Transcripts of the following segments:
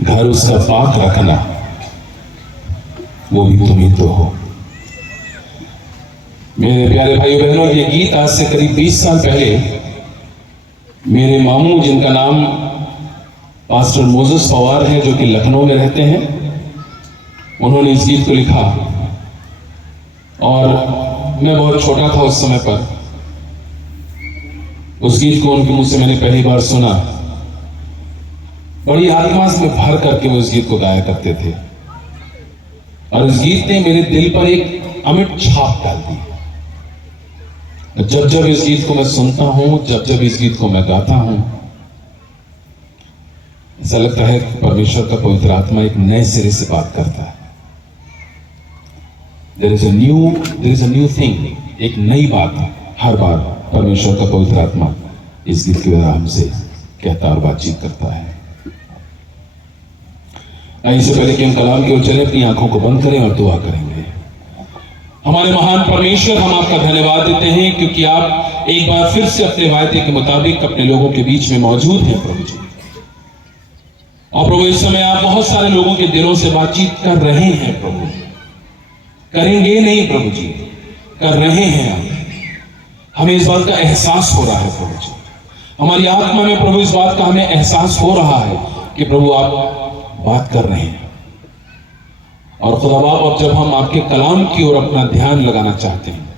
घर उसका पाक रखना, वो भी तुम ही तो हो। मेरे प्यारे भाइयों बहनों, ये गीत आज से करीब 20 साल पहले मेरे मामू, जिनका नाम पास्टर मोजेस पवार है, जो कि लखनऊ में रहते हैं, उन्होंने इस गीत को लिखा। और मैं बहुत छोटा था उस समय पर। उस गीत को उनके मुंह से मैंने पहली बार सुना। बड़ी आत्मा में भर करके वो इस गीत को गाया करते थे, और इस गीत ने मेरे दिल पर एक अमिट छाप डाल दी। जब जब इस गीत को मैं सुनता हूं, जब जब इस गीत को मैं गाता हूं, ऐसा लगता है कि परमेश्वर का पवित्र आत्मा एक नए सिरे से बात करता है। There is a new thing, एक नई बात हर बार परमेश्वर का पवित्र आत्मा इस गीत के द्वारा हमसे कहता और बातचीत करता है। इससे पहले कि हम कलाम की ओर चले, अपनी आंखों को बंद करें और दुआ करेंगे। हमारे महान परमेश्वर, हम आपका धन्यवाद देते हैं क्योंकि आप एक बार फिर से अपने वायदे के मुताबिक अपने लोगों के बीच में मौजूद हैं प्रभु जी। और प्रभु इस समय आप बहुत सारे लोगों के दिलों से बातचीत कर रहे हैं प्रभु, करेंगे नहीं प्रभु जी, कर रहे हैं आप। हमें इस बात का एहसास हो रहा है प्रभु जी, हमारी आत्मा में प्रभु इस बात का हमें एहसास हो रहा है कि प्रभु आप बात कर रहे हैं। और खुदा बाप, अब जब हम आपके कलाम की ओर अपना ध्यान लगाना चाहते हैं,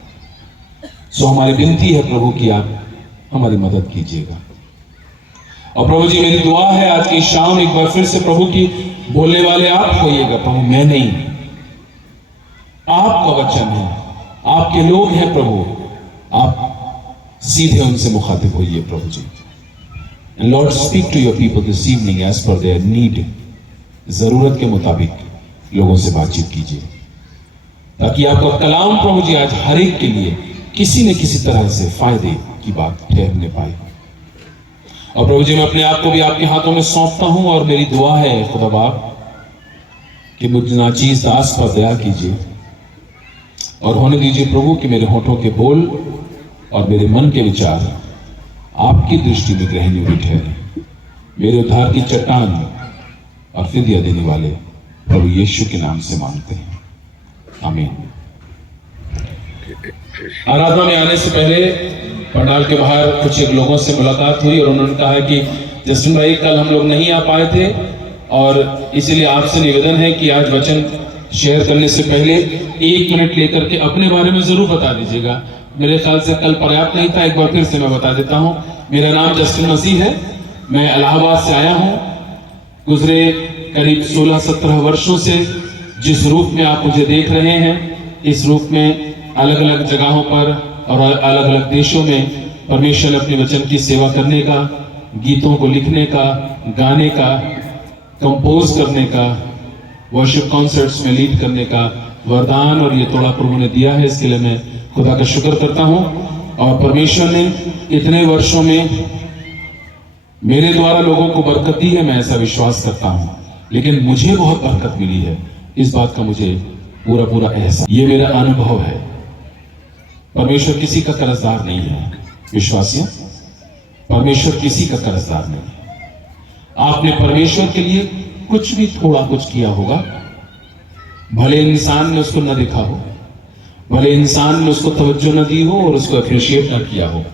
सो हमारी विनती है प्रभु कि आप हमारी मदद कीजिएगा। और प्रभु जी, मेरी दुआ है आज की शाम एक बार फिर से प्रभु की बोलने वाले आप होइएगा प्रभु, मैं नहीं। आपका वचन है, आपके लोग हैं प्रभु, आप सीधे उनसे मुखातिब होइए प्रभु जी। And lord, speak to your people this evening as per their need. जरूरत के मुताबिक लोगों से बातचीत कीजिए, ताकि आपका कलाम प्रभु जी आज हर एक के लिए किसी न किसी तरह से फायदे की बात ठहरने पाए। और प्रभु जी, मैं अपने आप को भी आपके हाथों में सौंपता हूं, और मेरी दुआ है खुदा बाप कि मुझ नाचीज दास पर दया कीजिए और होने दीजिए प्रभु कि मेरे होठों के बोल और मेरे मन के विचार आपकी दृष्टि में ग्रहणीय ठहरे। मेरे उद्धार की चट्टान और फिदिया देने वाले प्रभु यीशु के नाम से मांगते हैं, आमीन। आराधना में आने से पहले पंडाल के बाहर कुछ एक लोगों से मुलाकात हुई और उन्होंने कहा कि जस्टिन भाई, कल हम लोग नहीं आ पाए थे और इसीलिए आपसे निवेदन है कि आज वचन शेयर करने से पहले 1 मिनट लेकर के अपने बारे में जरूर बता दीजिएगा। मेरे ख्याल से कल पर्याप्त नहीं था, एक बार फिर से मैं बता देता हूँ। मेरा नाम जस्टिन मसीह है, मैं इलाहाबाद से आया हूँ। गुजरे करीब 16-17 वर्षों से जिस रूप में आप मुझे देख रहे हैं, इस रूप में अलग अलग जगहों पर और अलग अलग देशों में परमेश्वर ने अपने वचन की सेवा करने का, गीतों को लिखने का, गाने का, कंपोज करने का, वर्शिप कॉन्सर्ट्स में लीड करने का वरदान और ये तोड़ा प्रभु ने दिया है। इसके लिए मैं खुदा का शुक्र करता हूँ। और परमेश्वर ने इतने वर्षों में मेरे द्वारा लोगों को बरकत दी है, मैं ऐसा विश्वास करता हूँ। लेकिन मुझे बहुत बरकत मिली है, इस बात का मुझे पूरा एहसास, ये मेरा अनुभव है। परमेश्वर किसी का कर्जदार नहीं है विश्वासियों, परमेश्वर किसी का कर्जदार नहीं है। आपने परमेश्वर के लिए कुछ भी थोड़ा कुछ किया होगा, भले इंसान ने उसको न देखा हो, भले इंसान ने उसको तवज्जो न दी हो और उसको अप्रिशिएट न किया हो,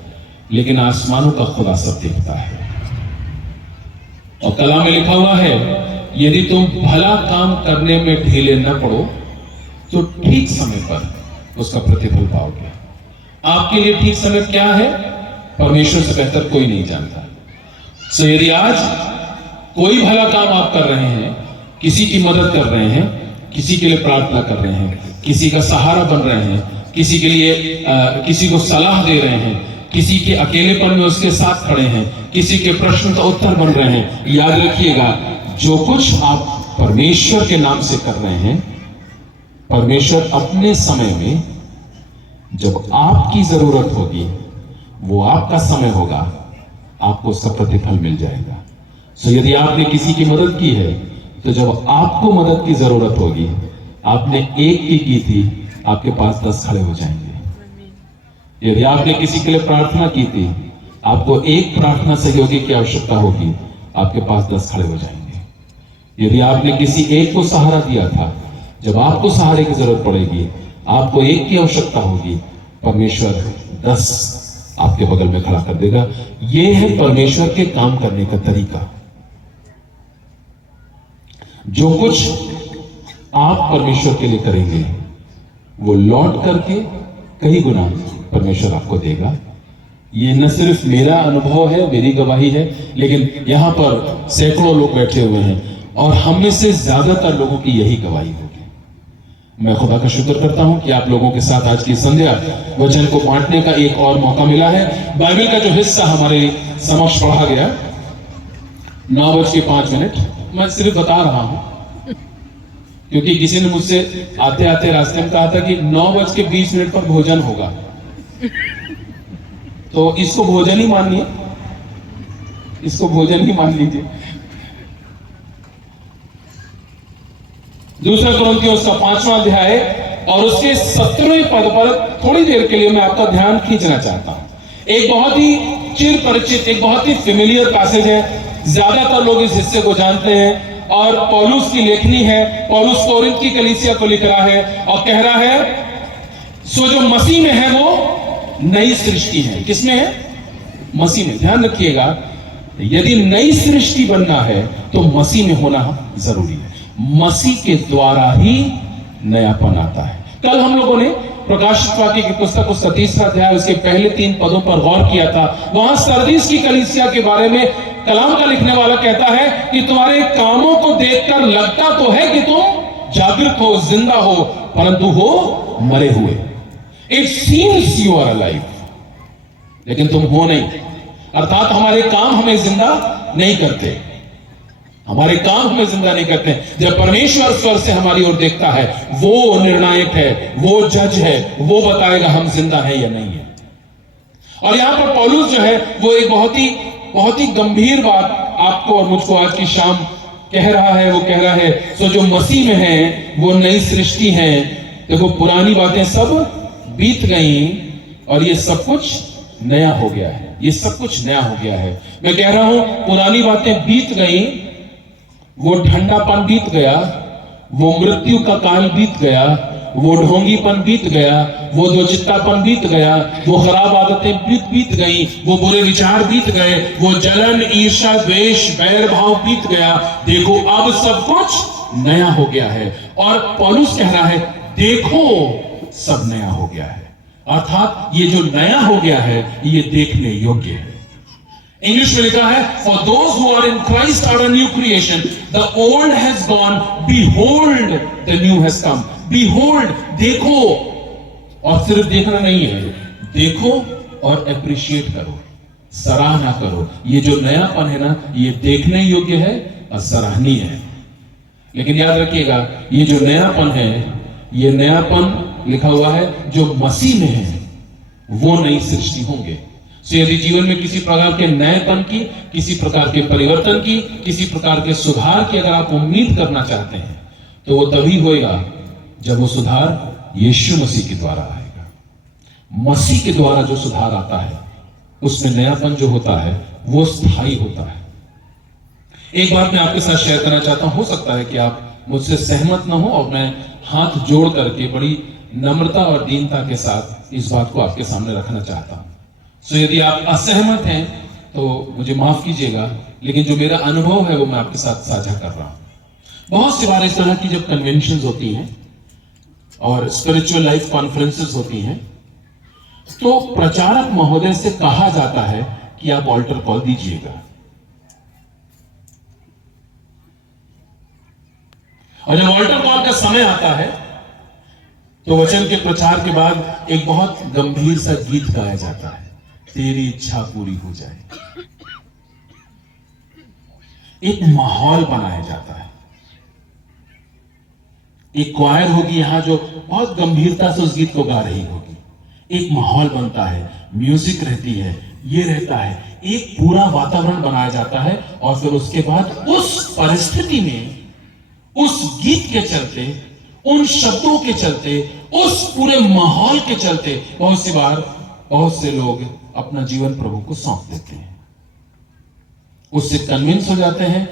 लेकिन आसमानों का खुदा सब देखता है। और कलाम में लिखा हुआ है, यदि तुम भला काम करने में ढीले न पड़ो तो ठीक समय पर उसका प्रतिफल पाओगे। आपके लिए ठीक समय क्या है, परमेश्वर से बेहतर कोई नहीं जानता। सो यदि आज कोई भला काम आप कर रहे हैं, किसी की मदद कर रहे हैं, किसी के लिए प्रार्थना कर रहे हैं, किसी का सहारा बन रहे हैं, किसी के लिए किसी को सलाह दे रहे हैं, किसी के अकेलेपन में उसके साथ खड़े हैं, किसी के प्रश्न का उत्तर बन रहे हैं, याद रखिएगा, जो कुछ आप परमेश्वर के नाम से कर रहे हैं, परमेश्वर अपने समय में जब आपकी जरूरत होगी, वो आपका समय होगा, आपको उसका प्रतिफल मिल जाएगा। सो यदि आपने किसी की मदद की है, तो जब आपको मदद की जरूरत होगी, आपने एक की थी, आपके पास 10 खड़े हो जाएंगे। यदि आपने किसी के लिए प्रार्थना की थी, आपको एक प्रार्थना सहयोगी की आवश्यकता होगी, आपके पास 10 खड़े हो जाएंगे। यदि आपने किसी एक को सहारा दिया था, जब आपको सहारे की जरूरत पड़ेगी, आपको एक की आवश्यकता होगी, परमेश्वर 10 आपके बगल में खड़ा कर देगा। यह है परमेश्वर के काम करने का तरीका। जो कुछ आप परमेश्वर के लिए करेंगे, वो लौट करके कई गुना परमेश्वर आपको देगा। ये न सिर्फ मेरा अनुभव है, मेरी गवाही है, लेकिन यहां पर सैकड़ों लोग बैठे हुए हैं और हम में से ज्यादातर लोगों की यही गवाही होगी। मैं खुदा का शुक्र करता हूं कि आप लोगों के साथ आज की संध्या वचन को बांटने का एक और मौका मिला है। बाइबल का जो हिस्सा हमारे समक्ष पढ़ा गया 9:05, मैं सिर्फ बता रहा हूं क्योंकि किसी ने मुझसे आते आते रास्ते में कहा था कि 9:20 पर भोजन होगा, तो इसको भोजन ही मानिए, इसको भोजन ही मान लीजिए। दूसरा कुरिन्थियों का 5वां अध्याय और उसके 17वें पद पर थोड़ी देर के लिए मैं आपका ध्यान खींचना चाहता हूं। एक बहुत ही चिर परिचित, एक बहुत ही फेमिलियर पैसेज है, ज्यादातर लोग इस हिस्से को जानते हैं और पौलुस की लेखनी है। पौलुस कोरिन्थ की कलीसिया को लिख रहा है और कह रहा है, सो जो मसीह में है वो नई सृष्टि है। किसमें है? मसीह में। ध्यान रखिएगा, यदि नई सृष्टि बनना है तो मसीह में होना जरूरी है। मसीह के द्वारा ही नयापन आता है। कल हम लोगों ने प्रकाशित वाक्य की पुस्तक उसका 3रा अध्याय उसके पहले 3 पदों पर गौर किया था। वहां सरदीस की कलीसिया के बारे में कलाम का लिखने वाला कहता है कि तुम्हारे कामों को देखकर लगता तो है कि तुम जागृत हो, जिंदा हो, परंतु हो मरे हुए। It seems you are alive, लेकिन तुम हो नहीं। अर्थात हमारे काम हमें जिंदा नहीं करते, हमारे काम हमें जिंदा नहीं करते। जब परमेश्वर स्वर से हमारी ओर देखता है, वो निर्णायक है, वो जज है, वो बताएगा हम जिंदा हैं या नहीं है। और यहां पर पौलुस जो है वो एक बहुत ही गंभीर बात आपको और मुझको आज की शाम कह रहा है। वो कह रहा है, सो जो मसीह में है वो नई सृष्टि है। देखो, पुरानी बातें सब बीत गई और ये सब कुछ नया हो गया है। ये सब कुछ नया हो गया है। मैं कह रहा हूं, पुरानी बातें बीत गई, वो ठंडापन बीत गया, वो मृत्यु का काल बीत गया, वो ढोंगीपन बीत गया, वो दोचित्तापन बीत गया, वो खराब आदतें बीत गई, वो बुरे विचार बीत गए, वो जलन, ईर्ष्या, द्वेष, बैर भाव बीत गया। देखो, अब सब कुछ नया हो गया है। और पौलुस कह रहा है, देखो सब नया हो गया है। अर्थात ये जो नया हो गया है ये देखने योग्य है। इंग्लिश में लिखा है, for those who are in Christ are a new creation, the old has gone, behold the new has come. Behold, देखो, और सिर्फ देखना नहीं है, देखो और एप्रिशिएट करो, सराहना करो। ये जो नयापन है ना, ये देखने योग्य है और सराहनीय है। लेकिन याद रखिएगा, ये जो नयापन है, ये नयापन लिखा हुआ है जो मसीह में है वो नई सृष्टि होंगे। सो यदि जीवन में किसी प्रकार के नएपन की, किसी प्रकार के परिवर्तन की, किसी प्रकार के सुधार की अगर आप उम्मीद करना चाहते हैं, तो वो तभी होएगा जब वो सुधार यीशु मसीह के द्वारा आएगा। मसीह के द्वारा जो सुधार आता है उसमें नयापन जो होता है वो स्थायी होता है। एक बात मैं आपके साथ शेयर करना चाहता हूं, हो सकता है कि आप मुझसे सहमत न हो और मैं हाथ जोड़ करके बड़ी नम्रता और दीनता के साथ इस बात को आपके सामने रखना चाहता हूं। सो यदि आप असहमत हैं तो मुझे माफ कीजिएगा, लेकिन जो मेरा अनुभव है वो मैं आपके साथ साझा कर रहा हूं। बहुत सी बार इस तरह की जब कन्वेंशंस होती हैं और स्पिरिचुअल लाइफ कॉन्फ्रेंसेस होती हैं, तो प्रचारक महोदय से कहा जाता है कि आप ऑल्टर कॉल दीजिएगा। और जब ऑल्टर कॉल का समय आता है तो वचन के प्रचार के बाद एक बहुत गंभीर सा गीत गाया जाता है, तेरी इच्छा पूरी हो जाए। एक माहौल बनाया जाता है। एक क्वायर होगी यहां जो बहुत गंभीरता से उस गीत को गा रही होगी। एक माहौल बनता है, म्यूजिक रहती है, ये रहता है, एक पूरा वातावरण बनाया जाता है। और फिर उसके बाद उस परिस्थिति में, उस गीत के चलते, उन शब्दों के चलते, उस पूरे माहौल के चलते बहुत सी बार बहुत से लोग अपना जीवन प्रभु को सौंप देते हैं, उससे कन्विंस हो जाते हैं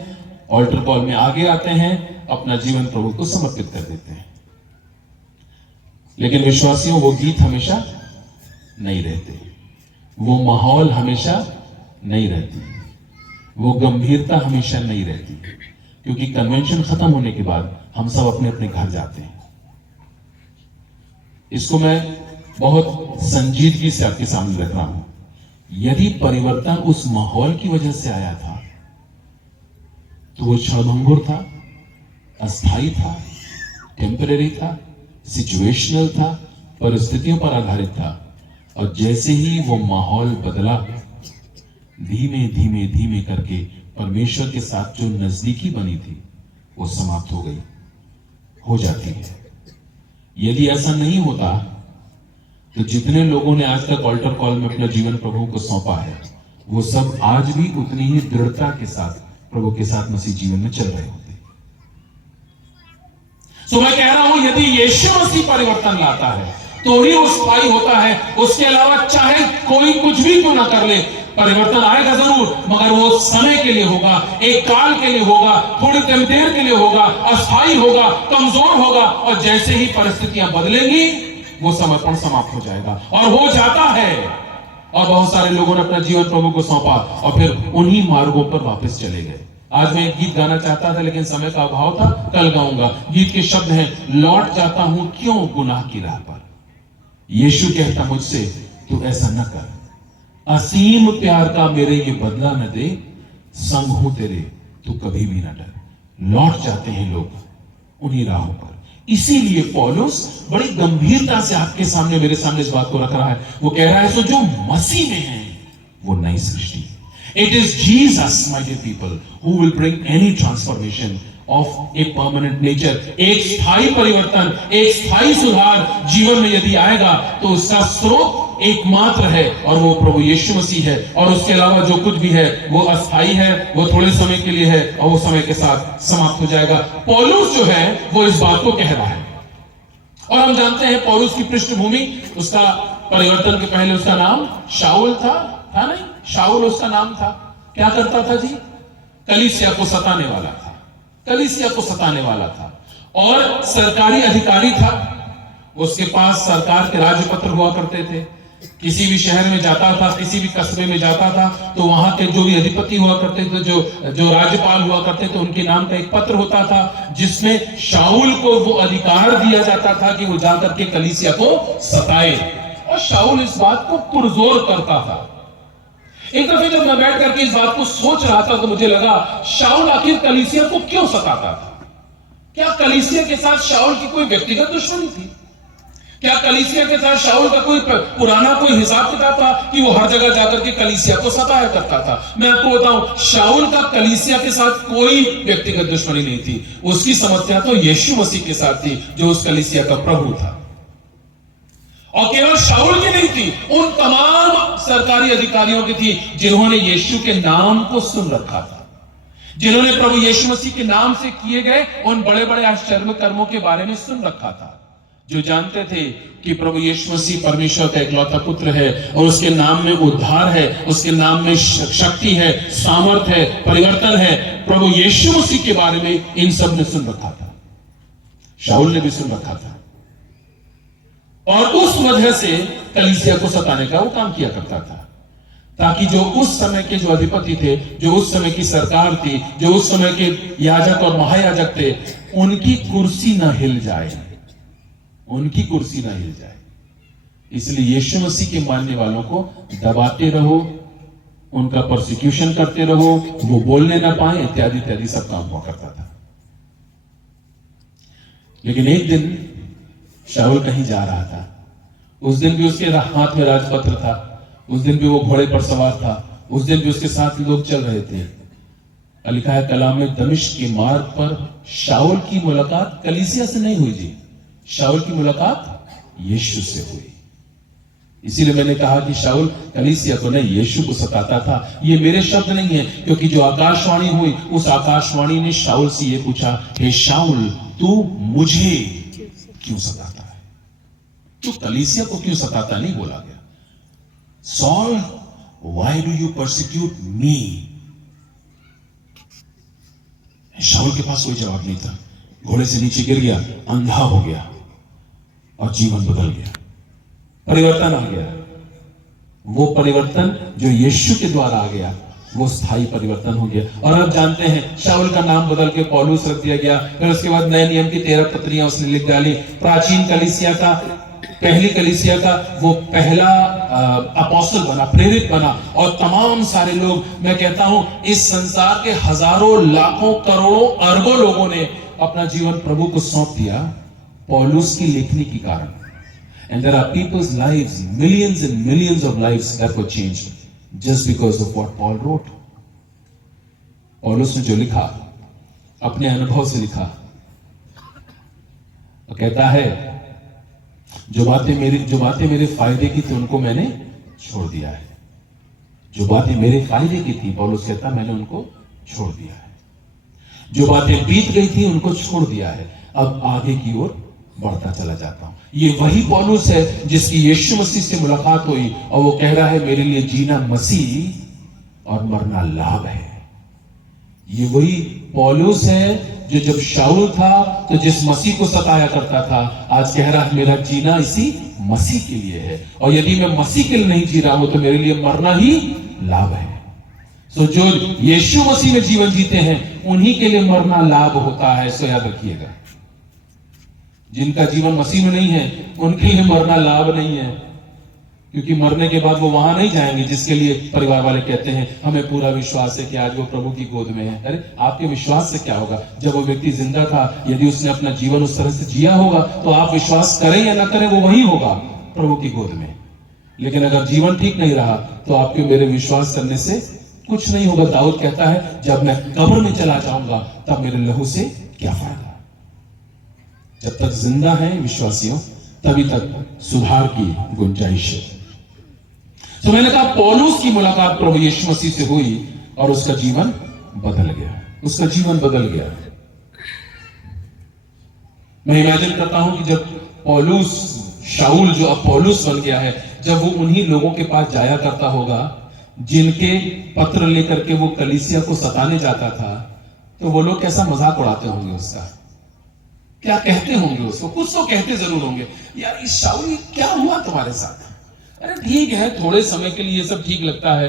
ऑल्टर कॉल में आगे आते हैं, अपना जीवन प्रभु को समर्पित कर देते हैं। लेकिन विश्वासियों, वो गीत हमेशा नहीं रहते, वो माहौल हमेशा नहीं रहती, वो गंभीरता हमेशा नहीं रहती, क्योंकि कन्वेंशन खत्म होने के बाद हम सब अपने अपने घर जाते हैं। इसको मैं बहुत संजीदगी से आपके सामने रख रहा हूं। यदि परिवर्तन उस माहौल की वजह से आया था तो वो क्षणभंगुर था, अस्थायी था, टेम्परेरी था, सिचुएशनल था, परिस्थितियों पर आधारित था। और जैसे ही वो माहौल बदला, धीमे धीमे धीमे करके परमेश्वर के साथ जो नजदीकी बनी थी वो समाप्त हो गई, हो जाती है। यदि ऐसा नहीं होता तो जितने लोगों ने आज तक ऑल्टर कॉल में अपना जीवन प्रभु को सौंपा है, वो सब आज भी उतनी ही दृढ़ता के साथ प्रभु के साथ मसीह जीवन में चल रहे होते। तो मैं कह रहा हूं, यदि यीशु मसीह परिवर्तन लाता है तो ही वो स्थायी होता है। उसके अलावा चाहे कोई कुछ भी क्यों ना कर ले, परिवर्तन आएगा जरूर, मगर वो समय के लिए होगा, एक काल के लिए होगा, थोड़ी देर के लिए होगा, अस्थायी होगा, कमजोर होगा। और जैसे ही परिस्थितियां बदलेंगी वो समर्पण समाप्त हो जाएगा, और हो जाता है। और बहुत सारे लोगों ने अपना जीवन प्रभु को सौंपा और फिर उन्हीं मार्गों पर वापस चले गए। आज मैं एक गीत गाना चाहता था, लेकिन समय का अभाव था, कल गाऊंगा। गीत के शब्द हैं, लौट जाता हूं क्यों गुनाह की राह पर, यीशु कहता मुझसे तू ऐसा न कर, असीम प्यार का मेरे ये बदला न दे, संग हूं तेरे तू कभी भी न डर। लौट जाते हैं लोग उन्हीं राहों पर। इसीलिए पौलुस बड़ी गंभीरता से आपके सामने, मेरे सामने इस बात को रख रहा है। वो कह रहा है, सो जो मसीह में है वो नई सृष्टि है। It is Jesus, my dear people, who will bring any transformation of a permanent nature. एक स्थायी परिवर्तन, एक स्थायी सुधार जीवन में यदि आएगा तो उसका स्रोत एकमात्र है, और वो प्रभु यीशु मसीह है। और उसके अलावा जो कुछ भी है वो अस्थायी है, वो थोड़े समय के लिए है, और वो समय के साथ समाप्त हो जाएगा। पौलुस जो है वो इस बात को कह रहा है। और हम जानते हैं पौलुस की पृष्ठभूमि, उसका परिवर्तन के पहले उसका नाम शाऊल था नहीं? शाऊल उसका नाम था। क्या करता था जी? कलीसिया को सताने वाला था, कलीसिया को सताने वाला था, और सरकारी अधिकारी था। उसके पास सरकार के राज्यपत्र हुआ करते थे। किसी भी शहर में जाता था, किसी भी कस्बे में जाता था, तो वहां के जो भी अधिपति हुआ करते थे, जो राज्यपाल हुआ करते थे, उनके नाम का एक पत्र होता था, जिसमें शाऊल को वो अधिकार दिया जाता था कि वो जाकर के कलीसिया को सताए। और शाऊल इस बात को पुरजोर करता था। एक दफे जब मैं बैठ करके इस बात को सोच रहा था तो मुझे लगा, शाऊल आखिर कलीसिया को क्यों सताता था? क्या कलीसिया के साथ शाऊल की कोई व्यक्तिगत दुश्मनी थी? क्या कलीसिया के साथ शाऊल का कोई पुराना कोई हिसाब किताब था कि वो हर जगह जाकर के कलीसिया को सताया करता था? मैं आपको बताऊं, शाऊल का कलीसिया के साथ कोई व्यक्तिगत दुश्मनी नहीं थी। उसकी समस्या तो यीशु मसीह के साथ थी, जो उस कलीसिया का प्रभु था। और केवल शाऊल की नहीं थी, उन तमाम सरकारी अधिकारियों की थी जिन्होंने यीशु के नाम को सुन रखा था, जिन्होंने प्रभु यीशु मसीह के नाम से किए गए उन बड़े बड़े आश्चर्य कर्मों के बारे में सुन रखा था, जो जानते थे कि प्रभु यीशु मसीह परमेश्वर का इकलौता पुत्र है, और उसके नाम में उद्धार है, उसके नाम में शक्ति है, सामर्थ है, परिवर्तन है। प्रभु यीशु मसीह के बारे में इन सब ने सुन रखा था, शाऊल ने भी सुन रखा था। और उस वजह से कलीसिया को सताने का वो काम किया करता था, ताकि जो उस समय के जो अधिपति थे, जो उस समय की सरकार थी, जो उस समय के याजक और महायाजक थे, उनकी कुर्सी न हिल जाए, उनकी कुर्सी न हिल जाए। इसलिए यीशु मसीह के मानने वालों को दबाते रहो, उनका प्रोसिक्यूशन करते रहो, वो बोलने ना पाए, इत्यादि इत्यादि सब काम हुआ करता था। लेकिन एक दिन शाऊल कहीं जा रहा था। उस दिन भी उसके हाथ में राजपत्र था, उस दिन भी वो घोड़े पर सवार था, उस दिन भी उसके साथ लोग चल रहे थे। लिखा है कलाम में, दमिश्क के मार्ग पर शाऊल की मुलाकात कलीसिया से नहीं हुई जी, शाऊल की मुलाकात यीशु से हुई। इसीलिए मैंने कहा कि शाऊल कलीसिया को नहीं, यीशु को सताता था। ये मेरे शब्द नहीं है, क्योंकि जो आकाशवाणी हुई, उस आकाशवाणी ने शाऊल से ये पूछा, हे शाऊल, तू मुझे क्यों सताता है? तू कलीसिया को क्यों सताता? नहीं बोला गया। Saul, why do you persecute me? Saul के पास कोई जवाब नहीं था। घोड़े से नीचे गिर गया, अंधा हो गया और जीवन बदल गया, परिवर्तन आ गया। वो परिवर्तन जो यीशु के द्वारा आ गया वो स्थायी परिवर्तन हो गया। और अब जानते हैं शाऊल का नाम बदल के पौलुस रख दिया गया। फिर उसके बाद नए नियम की 13 पत्रियां उसने लिख डाली। प्राचीन कलीसिया का, पहली कलीसिया का वो पहला अपोस्टल बना, प्रेरित बना। और तमाम सारे लोग, मैं कहता हूं इस संसार के हजारों, लाखों, करोड़ों, अरबों लोगों ने अपना जीवन प्रभु को सौंप दिया पौलुस की लेखनी के कारण। And there are people's lives, millions and millions of lives that were changed just because of what Paul wrote. पौलुस ने जो लिखा, अपने अनुभव से लिखा, वो कहता है जो बातें मेरे फायदे की थी उनको मैंने छोड़ दिया है। जो बातें मेरे फायदे की थी, पौलुस कहता मैंने उनको छोड़ दिया है। जो बातें बीत गई थी उनको छोड़ दिया है, अब आगे की ओर बढ़ता चला जाता हूं। ये वही पौलुस है जिसकी यीशु मसीह से मुलाकात हुई और वो कह रहा है मेरे लिए जीना मसीह और मरना लाभ है। ये वही पौलुस है जो जब शाऊल था तो जिस मसीह को सताया करता था, आज कह रहा है मेरा जीना इसी मसीह के लिए है। और यदि मैं मसीह के लिए नहीं जी रहा हूं तो मेरे लिए मरना ही लाभ है। तो जो यीशु मसीह में जीवन जीते हैं उन्हीं के लिए मरना लाभ होता है। इसको याद रखिएगा। जिनका जीवन मसीह में नहीं है उनके लिए मरना लाभ नहीं है, क्योंकि मरने के बाद वो वहां नहीं जाएंगे जिसके लिए परिवार वाले कहते हैं हमें पूरा विश्वास है कि आज वो प्रभु की गोद में है। अरे आपके विश्वास से क्या होगा? जब वो व्यक्ति जिंदा था, यदि उसने अपना जीवन उस तरह से जिया होगा तो आप विश्वास करें या ना करें वो वही होगा, प्रभु की गोद में। लेकिन अगर जीवन ठीक नहीं रहा तो आपके मेरे विश्वास करने से कुछ नहीं होगा। दाऊद कहता है जब मैं कब्र में चला जाऊंगा तब मेरे लहू से क्या फायदा। जब तक जिंदा है विश्वासियों तभी तक सुधार की गुंजाइश है। तो मैंने कहा पौलुस की मुलाकात प्रभु यीशु मसीह से हुई और उसका जीवन बदल गया, उसका जीवन बदल गया। मैं इमेजिन करता हूं कि जब पौलुस, शाऊल जो अब पौलुस बन गया है, जब वो उन्हीं लोगों के पास जाया करता होगा जिनके पत्र लेकर के वो कलीसिया को सताने जाता था, तो वो लोग कैसा मजाक उड़ाते होंगे उसका, क्या कहते होंगे उसको। कुछ तो कहते जरूर होंगे, यार इस शाऊल क्या हुआ तुम्हारे साथ? अरे ठीक है, थोड़े समय के लिए ये सब ठीक लगता है,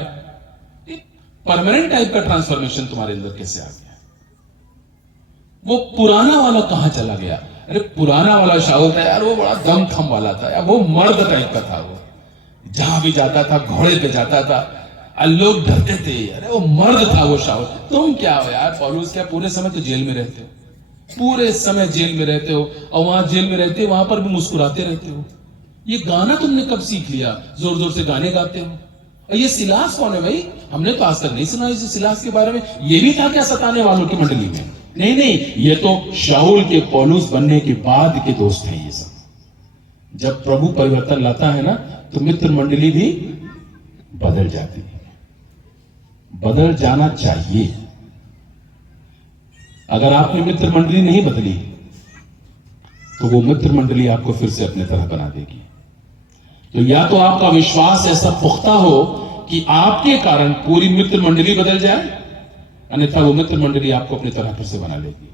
परमानेंट टाइप का ट्रांसफॉर्मेशन तुम्हारे अंदर कैसे आ गया? वो पुराना वाला कहां चला गया? अरे पुराना वाला शाऊल था यार, वो बड़ा दमखम वाला था यार, वो मर्द टाइप का था। वो जहां भी जाता था घोड़े पे जाता था, लोग डरते थे। अरे वो मर्द था वो शाऊल। तुम क्या हो यार पौलुस? क्या पूरे समय तो जेल में रहते हो, पूरे समय जेल में रहते हो, और वहां जेल में रहते हो वहां पर भी मुस्कुराते रहते हो। ये गाना तुमने कब सीख लिया? जोर जोर से गाने गाते हो। और ये सिलास कौन है भाई? हमने तो आज तक नहीं सुना इस सिलास के बारे में। ये भी था क्या सताने वालों की मंडली में? नहीं, ये तो शाऊल के पौलुस बनने के बाद के दोस्त हैं ये सब। जब प्रभु परिवर्तन लाता है ना तो मित्र मंडली भी बदल जाती है, बदल जाना चाहिए। अगर आपकी मित्र मंडली नहीं बदली तो वो मित्र मंडली आपको फिर से अपने तरह बना देगी। तो या तो आपका विश्वास ऐसा पुख्ता हो कि आपके कारण पूरी मित्र मंडली बदल जाए, अन्यथा वो मित्र मंडली आपको अपनी तरह फिर से बना लेगी।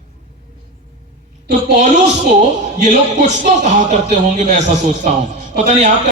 तो पौलुस को ये लोग कुछ तो कहा करते होंगे, मैं ऐसा सोचता हूं। पता नहीं आपका